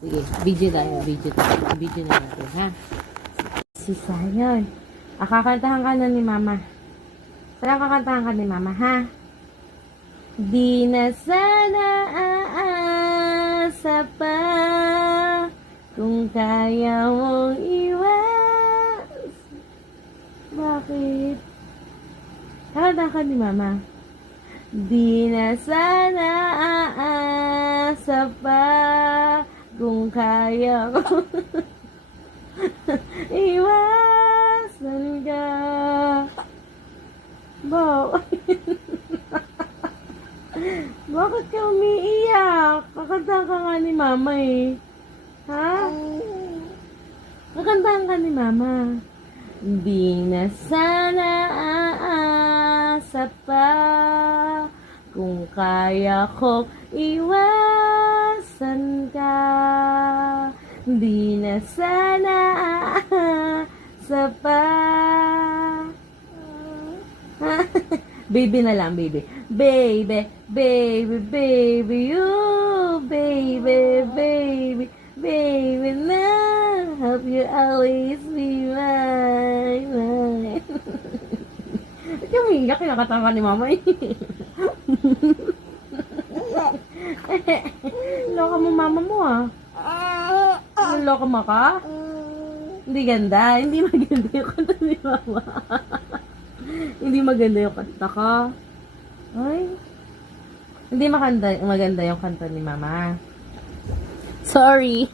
Sige, video tayo, video na natin, ha? Si Sayon. Kakantahan ka na ni Mama. Saan kakantahan ka ni Mama, ha? Di na sana aasa pa kung kaya mong iwas. Bakit? Kakantahan ka ni Mama. Di na sana aasa pa kung kaya ko iwasan ka. Bakit ka umiiyak? Kakanta ka nga ni Mama eh. Ha? Kakantahan ka ni Mama. Di na sana aasa pa kung kaya ko iwasan ka. Di na sana aasa pa. Baby na lang, baby. Baby, baby, baby, you, baby, baby, baby, now, hope you always be mine. Ba't yung umiiyak? Kinakatawa ni Mama eh. Loka mo Mama mo ah. Loka mo ka? Hindi ganda. Hindi maganda yung kanta ni Mama. Hindi maganda yung kanta ka. Ay. Hindi maganda yung kanta ni Mama. Sorry.